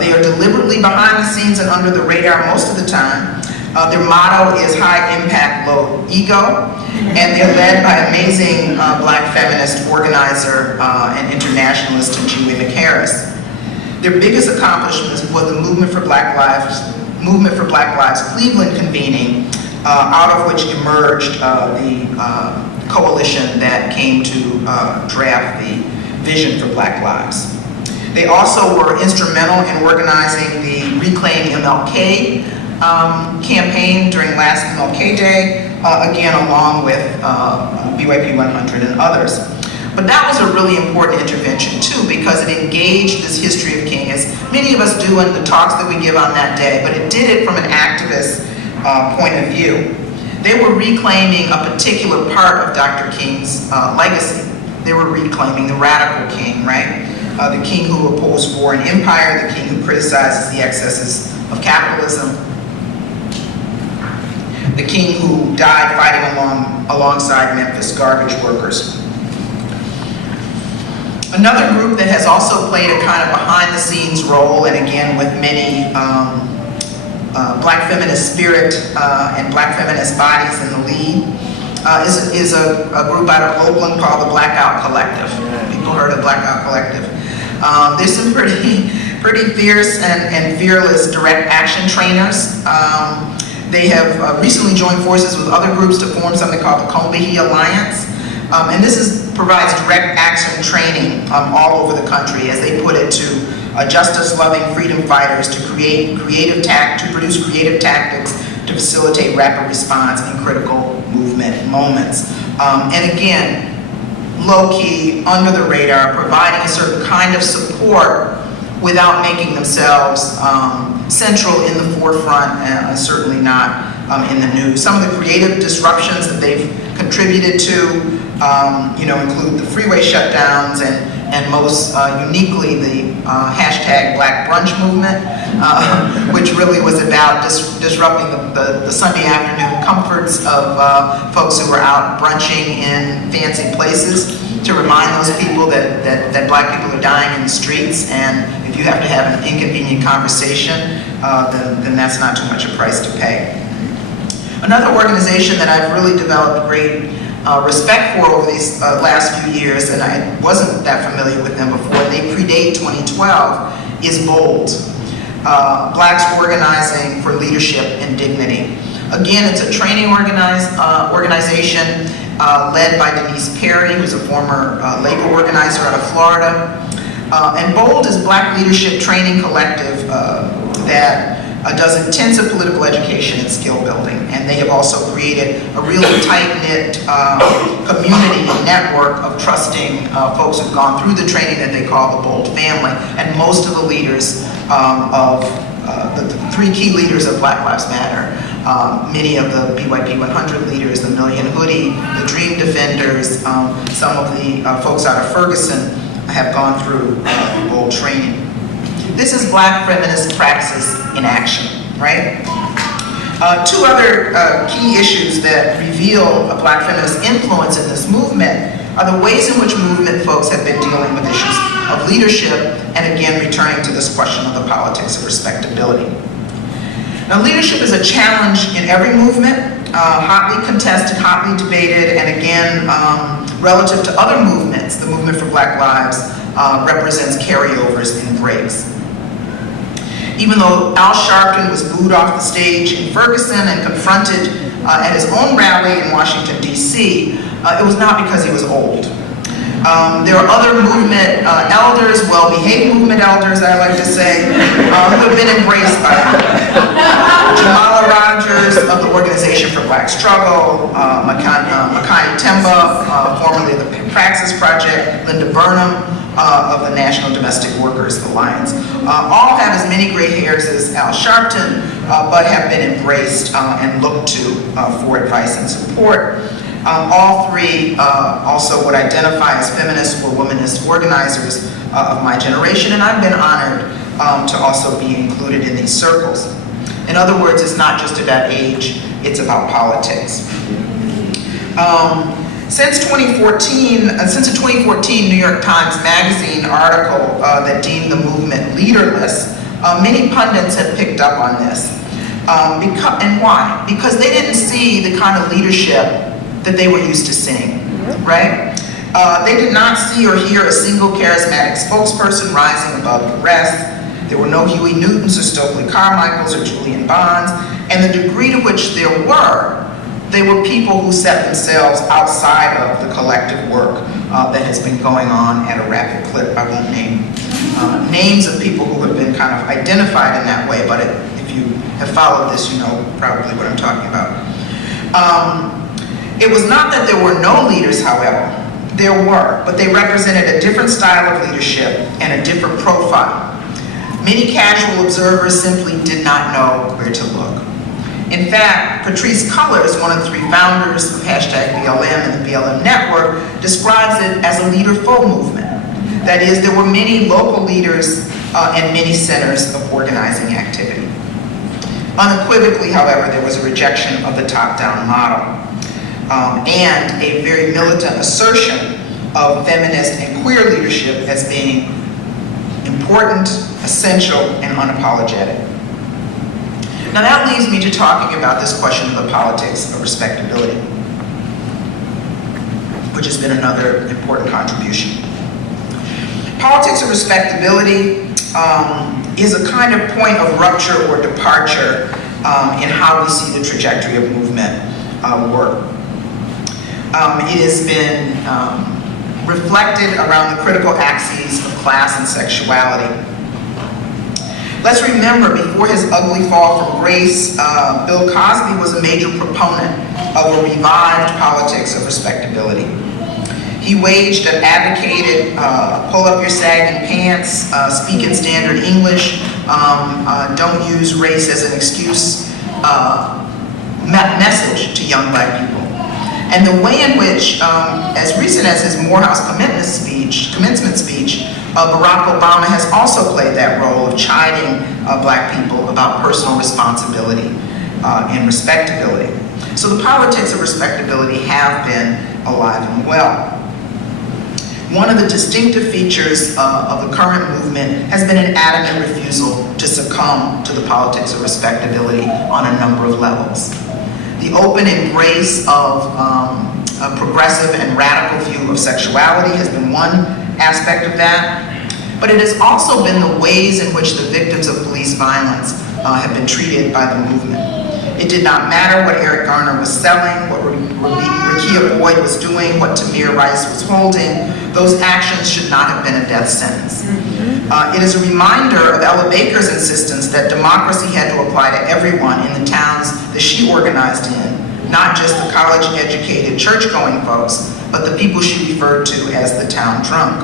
They are deliberately behind the scenes and under the radar most of the time. Their motto is high impact, low ego, and they're led by amazing Black feminist organizer and internationalist Jiwi McHarris. Their biggest accomplishments was the Movement for Black Lives Cleveland convening, out of which emerged the coalition that came to draft the Vision for Black Lives. They also were instrumental in organizing the Reclaim MLK campaign during last MLK Day, again along with BYP 100 and others. But that was a really important intervention too, because it engaged this history of King, as many of us do in the talks that we give on that day, but it did it from an activist point of view. They were reclaiming a particular part of Dr. King's legacy. They were reclaiming the radical King, right? The King who opposed war and empire, the King who criticizes the excesses of capitalism, the King who died fighting alongside Memphis garbage workers. Another group that has also played a kind of behind-the-scenes role, and again with many Black feminist spirit and Black feminist bodies in the lead, is a group out of Oakland called the Blackout Collective. People heard of the Blackout Collective. There's some pretty fierce and fearless direct action trainers. They have recently joined forces with other groups to form something called the Combahee Alliance. And this provides direct action training all over the country, as they put it, to justice-loving freedom fighters to produce creative tactics to facilitate rapid response in critical movement moments. And again, low-key, under the radar, providing a certain kind of support without making themselves central in the forefront, and certainly not in the news. Some of the creative disruptions that they've contributed to include the freeway shutdowns and most uniquely the hashtag Black Brunch movement, which really was about disrupting the Sunday afternoon comforts of folks who were out brunching in fancy places, to remind those people that Black people are dying in the streets, and if you have to have an inconvenient conversation, then that's not too much a price to pay. Another organization that I've really developed great respect for over these last few years, and I wasn't that familiar with them before, they predate 2012, is BOLD, Blacks Organizing for Leadership and Dignity. Again, it's a training organization led by Denise Perry, who's a former labor organizer out of Florida. And BOLD is Black Leadership Training Collective that does intensive political education and skill building. And they have also created a really tight-knit community and network of trusting folks who've gone through the training that they call the BOLD family. And most of the leaders the three key leaders of Black Lives Matter, many of the BYP 100 leaders, the Million Hoodie, the Dream Defenders, some of the folks out of Ferguson have gone through BOLD training. This is Black feminist praxis in action, right? Two other key issues that reveal a Black feminist influence in this movement are the ways in which movement folks have been dealing with issues of leadership, and again, returning to this question of the politics of respectability. Now, leadership is a challenge in every movement, hotly contested, hotly debated, and again, relative to other movements, the movement for Black Lives represents carryovers and breaks. Even though Al Sharpton was booed off the stage in Ferguson and confronted at his own rally in Washington, D.C., it was not because he was old. There are other movement elders, well-behaved movement elders, I like to say, who have been embraced by him. Jamala Rogers of the Organization for Black Struggle, Makani Temba, formerly of the Praxis Project, Linda Burnham of the National Domestic Workers Alliance. All have as many gray hairs as Al Sharpton, but have been embraced and looked to for advice and support. All three also would identify as feminist or womanist organizers of my generation, and I've been honored to also be included in these circles. In other words, it's not just about age, it's about politics. Since a 2014 New York Times Magazine article that deemed the movement leaderless, many pundits have picked up on this. And why? Because they didn't see the kind of leadership that they were used to seeing, right? They did not see or hear a single charismatic spokesperson rising above the rest. There were no Huey Newtons or Stokely Carmichaels or Julian Bonds, and the degree to which there were, they were people who set themselves outside of the collective work that has been going on at a rapid clip. I won't name names of people who have been kind of identified in that way, but if you have followed this, you know probably what I'm talking about. It was not that there were no leaders, however. There were, but they represented a different style of leadership and a different profile. Many casual observers simply did not know where to look. In fact, Patrisse Cullors, one of the 3 founders of #BLM and the BLM Network, describes it as a leaderful movement. That is, there were many local leaders and many centers of organizing activity. Unequivocally, however, there was a rejection of the top-down model and a very militant assertion of feminist and queer leadership as being important, essential, and unapologetic. Now that leads me to talking about this question of the politics of respectability, which has been another important contribution. Politics of respectability is a kind of point of rupture or departure in how we see the trajectory of movement work. It has been reflected around the critical axes of class and sexuality. Let's remember, before his ugly fall from grace, Bill Cosby was a major proponent of a revived politics of respectability. He waged and advocated pull up your sagging pants, speak in standard English, don't use race as an excuse message to young black people. And the way in which, as recent as his Morehouse commencement speech, Barack Obama has also played that role of chiding black people about personal responsibility and respectability. So the politics of respectability have been alive and well. One of the distinctive features of the current movement has been an adamant refusal to succumb to the politics of respectability on a number of levels. The open embrace of a progressive and radical view of sexuality has been one aspect of that, but it has also been the ways in which the victims of police violence have been treated by the movement. It did not matter what Eric Garner was selling, what Rekia Boyd was doing, what Tamir Rice was holding. Those actions should not have been a death sentence. It is a reminder of Ella Baker's insistence that democracy had to apply to everyone in the towns that she organized in, not just the college-educated, church-going folks, but the people she referred to as the town drunk.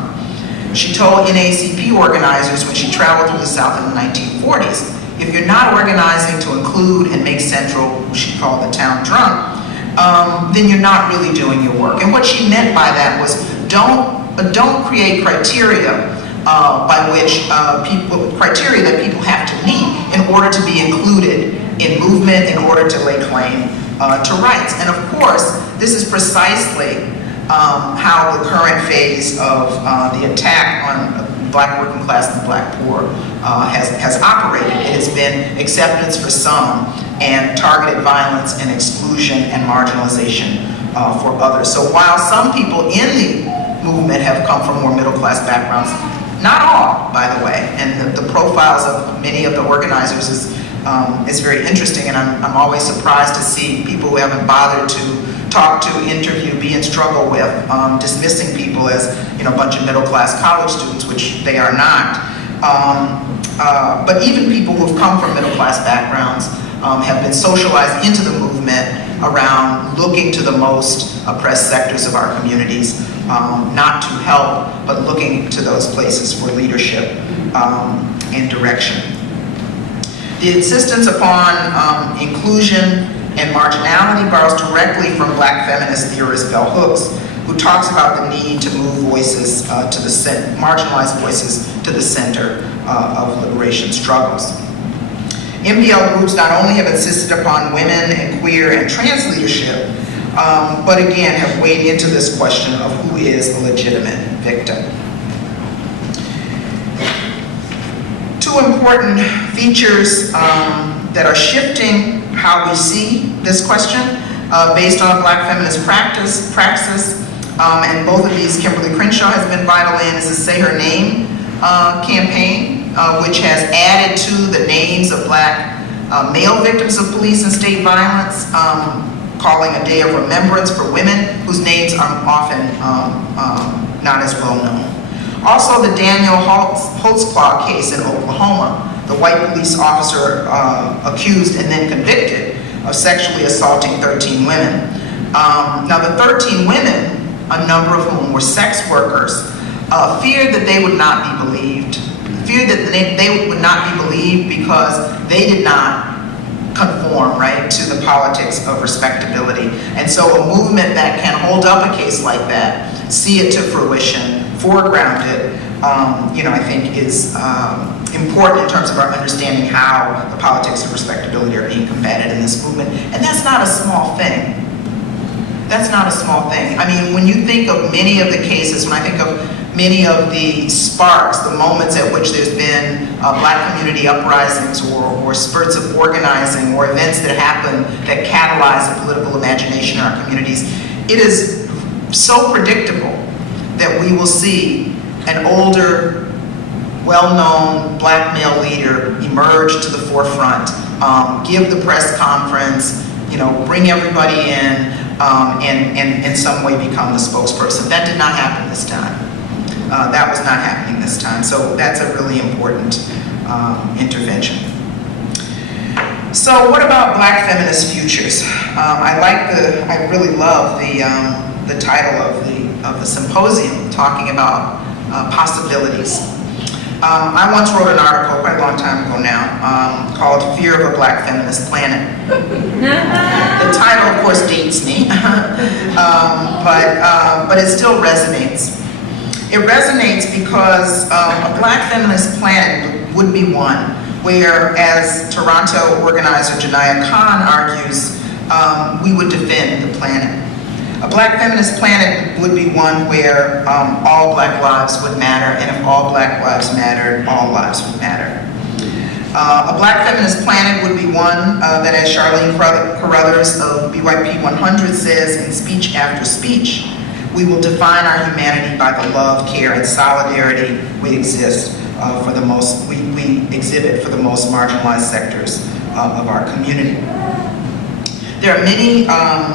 She told NAACP organizers when she traveled through the South in the 1940s, if you're not organizing to include and make central what she called the town drunk, then you're not really doing your work. And what she meant by that was don't create criteria by which criteria that people have to meet in order to be included in movement, in order to lay claim to rights. And of course, this is precisely how the current phase of the attack on black working class and the black poor has operated. It has been acceptance for some and targeted violence and exclusion and marginalization for others. So while some people in the movement have come from more middle class backgrounds, not all, by the way, and the profiles of many of the organizers is very interesting, and I'm always surprised to see people who haven't bothered to talk to, interview, be in struggle with, dismissing people as a bunch of middle class college students, which they are not. But even people who have come from middle class backgrounds have been socialized into the movement around looking to the most oppressed sectors of our communities, not to help, but looking to those places for leadership and direction. The insistence upon inclusion and marginality borrows directly from black feminist theorist Bell Hooks, who talks about the need to move voices to the marginalized voices to the center of liberation struggles. MBL groups not only have insisted upon women and queer and trans leadership, but again have weighed into this question of who is a legitimate victim. Two important features that are shifting how we see this question based on a black feminist praxis and both of these Kimberly Crenshaw has been vital in, is the Say Her Name campaign, which has added to the names of Black male victims of police and state violence, calling a day of remembrance for women whose names are often not as well known. Also, the Daniel Holtzclaw case in Oklahoma, the white police officer accused and then convicted of sexually assaulting 13 women. Now, the 13 women, a number of whom were sex workers, feared that they would not be believed. Feared that they would not be believed because they did not conform, right, to the politics of respectability. And so a movement that can hold up a case like that, see it to fruition, foreground it, I think is important in terms of our understanding how the politics of respectability are being combated in this movement. And that's not a small thing. That's not a small thing. I mean, when you think of many of the cases, when I think of many of the sparks, the moments at which there's been Black community uprisings or spurts of organizing or events that happen that catalyze the political imagination in our communities, it is so predictable that we will see an older, well-known Black male leader emerge to the forefront, give the press conference, bring everybody in, and in some way become the spokesperson. That did not happen this time. That was not happening this time. So that's a really important intervention. So what about Black feminist futures? I really love the title of the symposium, talking about possibilities. I once wrote an article quite a long time ago now called "Fear of a Black Feminist Planet." The title, of course, dates me, but it still resonates. It resonates because a Black feminist planet would be one where, as Toronto organizer Janaya Khan argues, we would defend the planet. A Black feminist planet would be one where all Black lives would matter, and if all Black lives mattered, all lives would matter. A Black feminist planet would be one that, as Charlene Carruthers of BYP 100 says in Speech After Speech, we will define our humanity by the love, care, and solidarity we exhibit for the most marginalized sectors of our community. There are many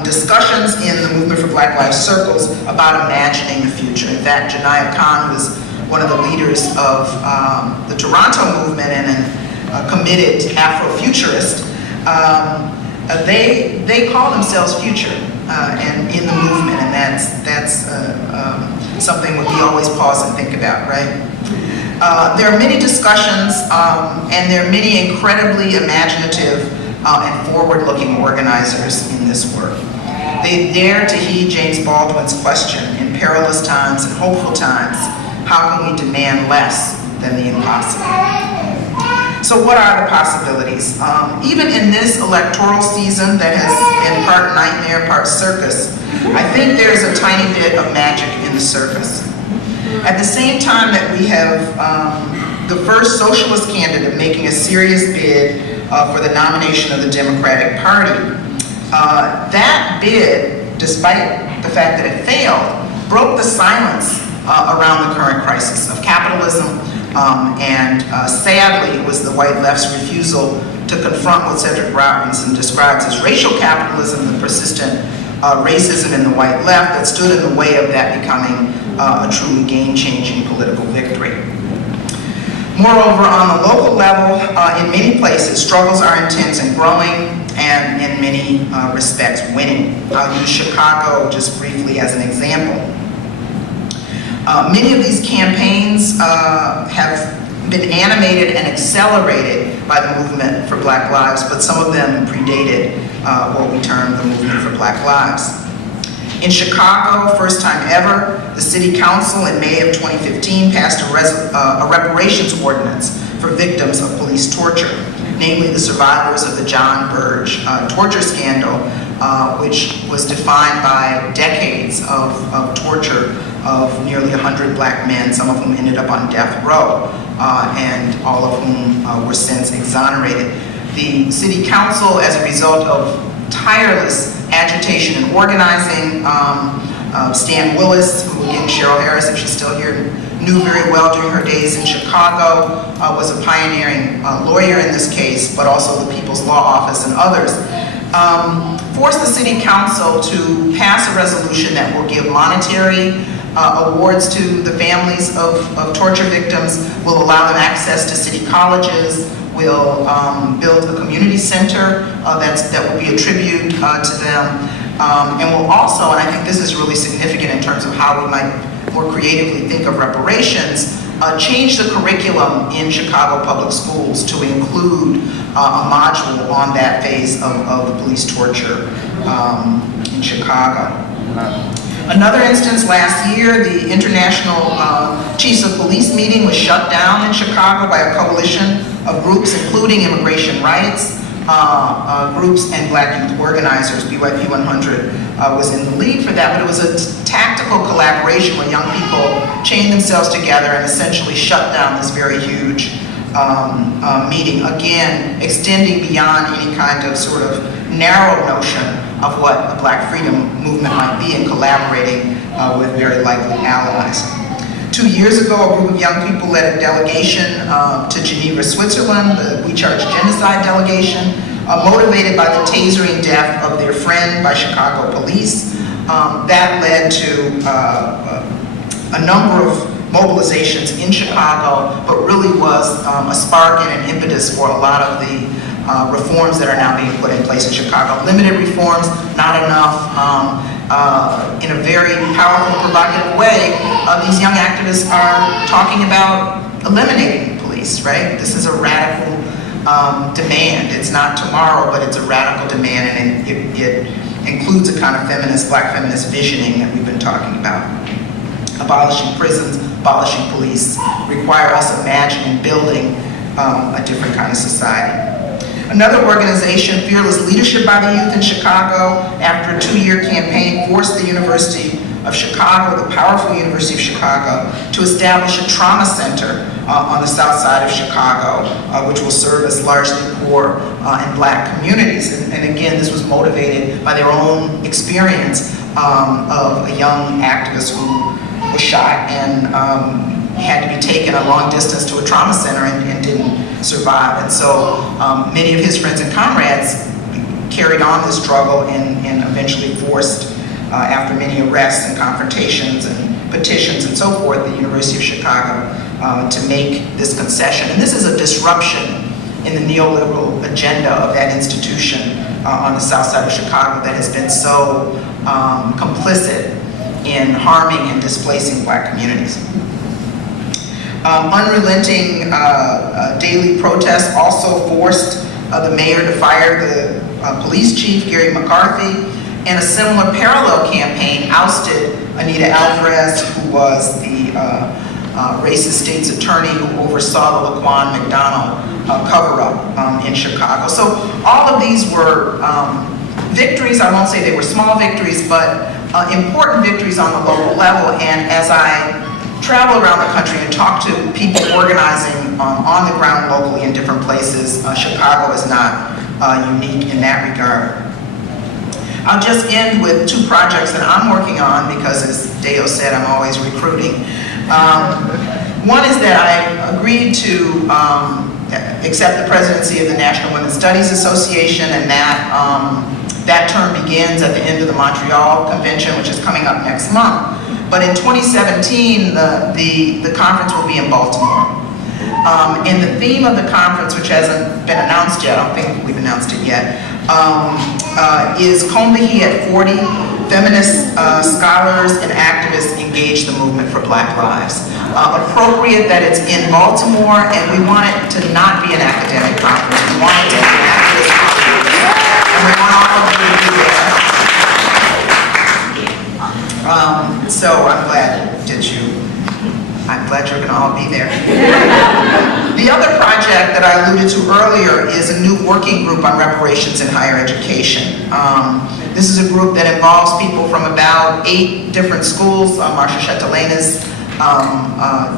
discussions in the Movement for Black Lives circles about imagining the future. In fact, Janaya Khan, who is one of the leaders of the Toronto movement and a committed Afrofuturist, they call themselves Future and in the movement, and that's something that we always pause and think about, right? There are many discussions, and there are many incredibly imaginative and forward-looking organizers in this work. They dare to heed James Baldwin's question, in perilous times and hopeful times, how can we demand less than the impossible? So what are the possibilities? Even in this electoral season that has been part nightmare, part circus, I think there's a tiny bit of magic in the circus. At the same time that we have the first socialist candidate making a serious bid for the nomination of the Democratic Party, that bid, despite the fact that it failed, broke the silence around the current crisis of capitalism, and sadly, it was the white left's refusal to confront what Cedric Robinson describes as racial capitalism, the persistent racism in the white left that stood in the way of that becoming a truly game-changing political victory. Moreover, on the local level, in many places, struggles are intense and growing, and in many respects, winning. I'll use Chicago just briefly as an example. Many of these campaigns have been animated and accelerated by the Movement for Black Lives, but some of them predated what we term the Movement for Black Lives. In Chicago, first time ever, the City Council in May of 2015 passed a reparations ordinance for victims of police torture, namely the survivors of the John Burge torture scandal, which was defined by decades of torture of nearly 100 Black men, some of whom ended up on death row, and all of whom were since exonerated. The City Council, as a result of tireless agitation and organizing, Stan Willis, who again, Cheryl Harris, if she's still here, knew very well during her days in Chicago, was a pioneering lawyer in this case, but also the People's Law Office and others, forced the City Council to pass a resolution that will give monetary awards to the families of torture victims, will allow them access to city colleges, will build a community center that will be a tribute to them, and will also, and I think this is really significant in terms of how we might more creatively think of reparations, change the curriculum in Chicago public schools to include a module on that phase of police torture in Chicago. Another instance, last year, the International Chiefs of Police meeting was shut down in Chicago by a coalition of groups, including immigration rights groups and Black youth organizers. BYP 100 was in the lead for that, but it was a tactical collaboration where young people chained themselves together and essentially shut down this very huge meeting, again, extending beyond any kind of sort of narrow notion of what a Black freedom movement might be and collaborating with very likely allies. 2 years ago, a group of young people led a delegation to Geneva, Switzerland, the We Charge Genocide delegation, motivated by the tasering death of their friend by Chicago police. That led to a number of mobilizations in Chicago, but really was a spark and an impetus for a lot of the reforms that are now being put in place in Chicago. Limited reforms, not enough. In a very powerful, provocative way, these young activists are talking about eliminating police, right? This is a radical demand. It's not tomorrow, but it's a radical demand, and it includes a kind of feminist, Black feminist visioning that we've been talking about. Abolishing prisons, abolishing police, require us imagining, building a different kind of society. Another organization, Fearless Leadership by the Youth in Chicago, after a 2-year campaign, forced the University of Chicago, the powerful University of Chicago, to establish a trauma center on the south side of Chicago, which will serve as largely poor and Black communities. And again, this was motivated by their own experience of a young activist who was shot and had to be taken a long distance to a trauma center and didn't survive. And so many of his friends and comrades carried on this struggle and eventually forced, after many arrests and confrontations and petitions and so forth, the University of Chicago to make this concession. And this is a disruption in the neoliberal agenda of that institution on the south side of Chicago that has been so complicit in harming and displacing Black communities. Unrelenting daily protests also forced the mayor to fire the police chief, Gary McCarthy, and a similar parallel campaign ousted Anita Alvarez, who was the racist state's attorney who oversaw the Laquan McDonald cover-up in Chicago. So all of these were victories. I won't say they were small victories, but important victories on the local level. And as I travel around the country and talk to people organizing on the ground locally in different places, Chicago is not unique in that regard. I'll just end with 2 projects that I'm working on because, as Dayo said, I'm always recruiting. One is that I agreed to accept the presidency of the National Women's Studies Association, and that term begins at the end of the Montreal Convention, which is coming up next month. But in 2017, the conference will be in Baltimore. And the theme of the conference, which hasn't been announced yet, I don't think we've announced it yet, is Combahee at 40, Feminist Scholars and Activists Engage the Movement for Black Lives. Appropriate that it's in Baltimore, and we want it to not be an academic conference. We want it to be an activist conference. And we want all of you to be there. So I'm glad you're gonna all be there. The other project that I alluded to earlier is a new working group on reparations in higher education. This is a group that involves people from about 8 different schools. Marcia Chatelain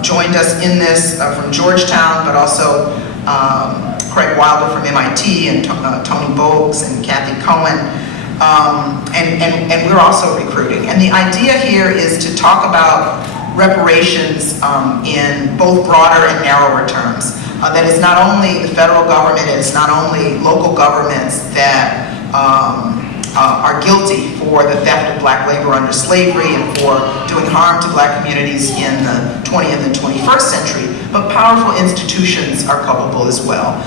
joined us in this from Georgetown, but also Craig Wilder from MIT and Tony Bogues and Kathy Cohen. and we're also recruiting. And the idea here is to talk about reparations in both broader and narrower terms. That it's not only the federal government, and it's not only local governments that are guilty for the theft of black labor under slavery and for doing harm to black communities in the 20th and 21st century, but powerful institutions are culpable as well.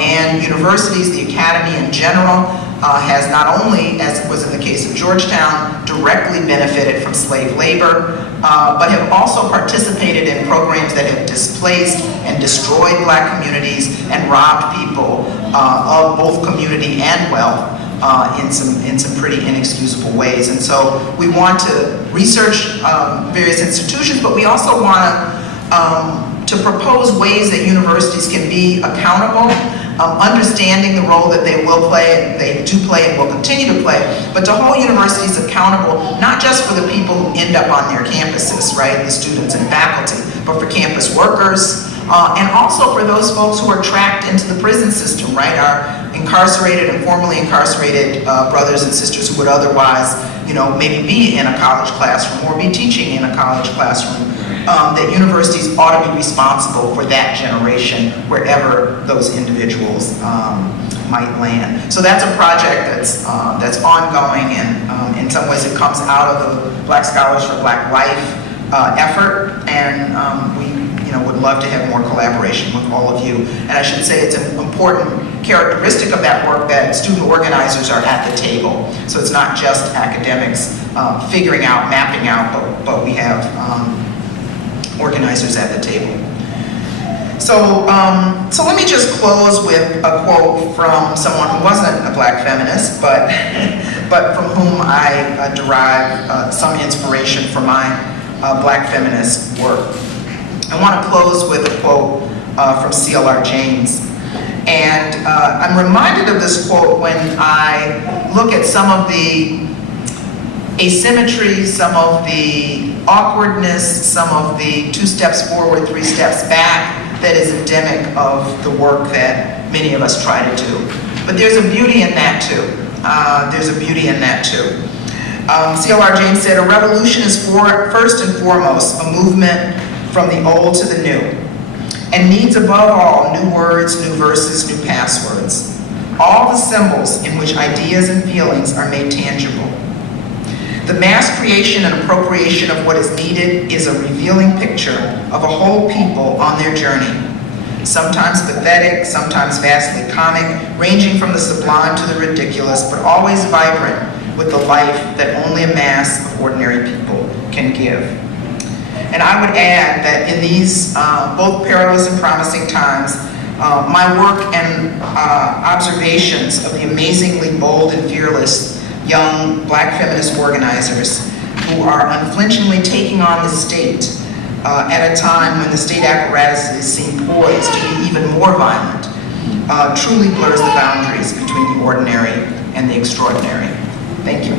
And universities, the academy in general, has not only, as was in the case of Georgetown, directly benefited from slave labor, but have also participated in programs that have displaced and destroyed black communities and robbed people of both community and wealth in some pretty inexcusable ways. And so we want to research various institutions, but we also want to propose ways that universities can be accountable, understanding the role that they will play, and they do play and will continue to play, but to hold universities accountable, not just for the people who end up on their campuses, right, the students and faculty, but for campus workers, and also for those folks who are tracked into the prison system, right, our incarcerated and formerly incarcerated brothers and sisters who would otherwise, maybe be in a college classroom or be teaching in a college classroom. That universities ought to be responsible for that generation wherever those individuals might land. So that's a project that's ongoing, and in some ways it comes out of the Black Scholars for Black Life effort, and we would love to have more collaboration with all of you. And I should say it's an important characteristic of that work that student organizers are at the table. So it's not just academics figuring out, mapping out, but we have organizers at the table. So let me just close with a quote from someone who wasn't a black feminist, but from whom I derive some inspiration for my black feminist work. I want to close with a quote from C.L.R. James. And I'm reminded of this quote when I look at some of the asymmetry, some of the awkwardness, some of the 2 steps forward, 3 steps back that is endemic of the work that many of us try to do. But there's a beauty in that too. C.L.R. James said, "A revolution is first and foremost a movement from the old to the new, and needs above all new words, new verses, new passwords, all the symbols in which ideas and feelings are made tangible. The mass creation and appropriation of what is needed is a revealing picture of a whole people on their journey, sometimes pathetic, sometimes vastly comic, ranging from the sublime to the ridiculous, but always vibrant with the life that only a mass of ordinary people can give." And I would add that in these both perilous and promising times, my work and observations of the amazingly bold and fearless young black feminist organizers who are unflinchingly taking on the state at a time when the state apparatuses seem poised to be even more violent, truly blurs the boundaries between the ordinary and the extraordinary. Thank you.